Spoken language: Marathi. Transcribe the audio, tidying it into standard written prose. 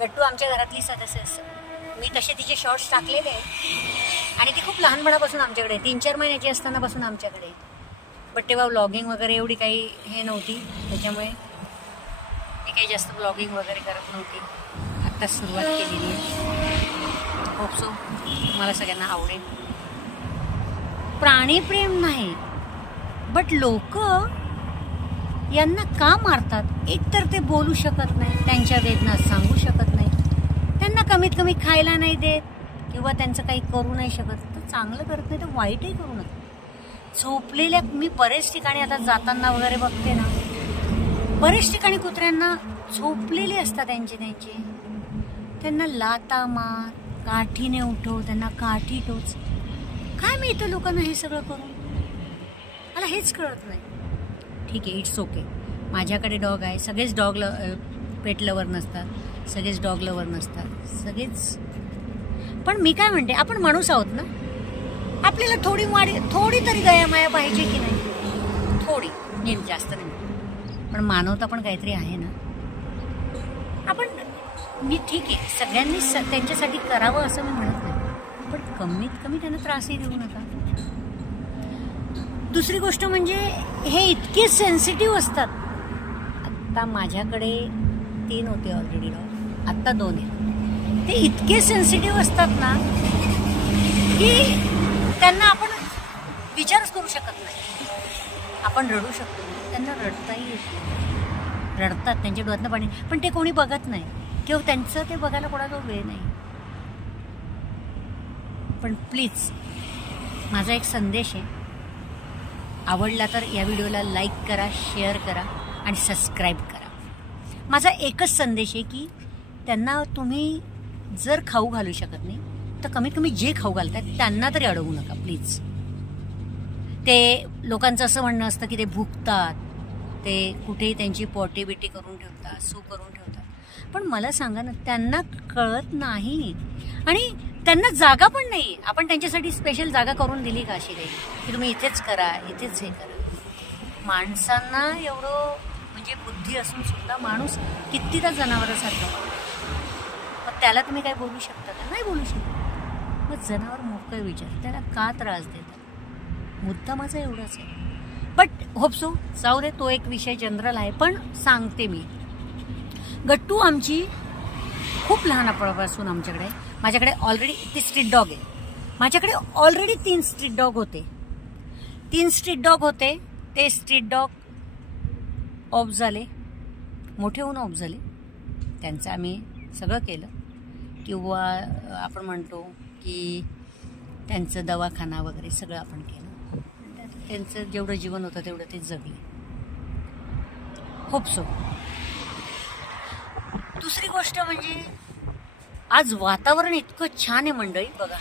गट्टू आमच्या घरातली सदस्य असतं. मी तसे तिचे शॉर्ट्स टाकलेले आहेत आणि ती खूप लहानपणापासून आमच्याकडे 3-4 महिन्याची असतानापासून आमच्याकडे. बट तेव्हा व्लॉगिंग वगैरे एवढी काही हे नव्हती, त्याच्यामुळे मी काही जास्त व्लॉगिंग वगैरे करत नव्हती. आत्ताच सुरुवात केलेली आहे. होप सो मला सगळ्यांना आवडेल. प्राणीप्रेम नाही, बट लोक यांना का मारतात? एक तर ते बोलू शकत नाही, त्यांच्या वेदना सांगू शकत नाही, त्यांना कमीत कमी खायला नाही देत किंवा त्यांचं काही करू नाही शकत. तर चांगलं करत नाही तर वाईटही करू नका. झोपलेल्या मी बरेच ठिकाणी आता जाताना वगैरे बघते ना, बरेच ठिकाणी कुत्र्यांना झोपलेले असतात त्यांचे, त्यांना लाता मार, काठीने उठव, त्यांना काठी टोच. काय मिळतं लोकांना हे सगळं करून? मला हेच कळत नाही. ठीक आहे, इट्स ओके. माझ्याकडे डॉग आहे. सगळेच डॉग पेट लवर नसतात, सगळेच डॉग लवर नसतात, सगळेच. पण मी काय म्हणते, आपण माणूस आहोत ना, आपल्याला थोडी तरी दयामाया पाहिजे की नाही? थोडी, जास्त नाही, पण मानवता पण काहीतरी आहे ना. आपण मी ठीक आहे, सगळ्यांनी त्यांच्यासाठी करावं असं मी म्हणत नाही, पण कमीत कमी त्यांना त्रासही देऊ नका. दुसरी गोष्ट म्हणजे हे इतके सेन्सिटिव्ह असतात. आत्ता माझ्याकडे 3 होते ऑलरेडी डॉग, आत्ता 2 आहेत. ते इतके सेन्सिटिव्ह असतात ना की त्यांना आपण विचारच करू शकत नाही. आपण रडू शकतो, त्यांना रडताही येत, रडतात, त्यांच्या डोळ्यातनं पाणी, पण ते कोणी बघत नाही किंवा त्यांचं ते बघायला कोणाला वेळ नाही. पण प्लीज, माझा एक संदेश आहे, आवडला तर या व्हिडिओला लाईक करा, शेअर करा आणि सबस्क्राईब करा. माझा एकच संदेश आहे की त्यांना तुम्ही जर खाऊ घालू शकत नाही तर कमीत कमी जे खाऊ घालतात त्यांना तरी अडवू नका प्लीज. ते लोकांचं असं म्हणणं असतं की ते भुकतात, ते कुठेही त्यांची पॉटी बिटी करून ठेवतात, सू करून ठेवतात. पण मला सांगा ना, त्यांना कळत नाही आणि त्यांना जागा पण नाही. आपण त्यांच्यासाठी स्पेशल जागा करून दिली का अशी काही की तुम्ही इथेच करा, इथेच हे करा? माणसांना एवढं म्हणजे बुद्धी असून सुद्धा माणूस कितीदा जनावरासारखं, मग त्याला तुम्ही काय बोलू शकता का? नाही बोलू शकता. मग जनावर मोकळं विचार, त्याला का त्रास देतात? मुद्दा माझा एवढाच आहे. बट होप सो, जाऊ दे, तो एक विषय जनरल आहे. पण सांगते मी, गट्टू आमची खूप लहानपणापासून आमच्याकडे आहे. माझ्याकडे ऑलरेडी ती स्ट्रीट डॉग आहे. माझ्याकडे ऑलरेडी 3 स्ट्रीट डॉग होते. 3 स्ट्रीट डॉग होते. ते स्ट्रीट डॉग ऑफ झाले, मोठे होऊन ऑफ झाले. त्यांचं आम्ही सगळं केलं, किंवा आपण म्हणतो की त्यांचं दवाखाना वगैरे सगळं आपण केलं. त्यांचं जेवढं जीवन होतं तेवढं ते जगले. Hope so. दुसरी गोष्ट म्हणजे आज वातावरण इतकं छान आहे मंडळी, बघा.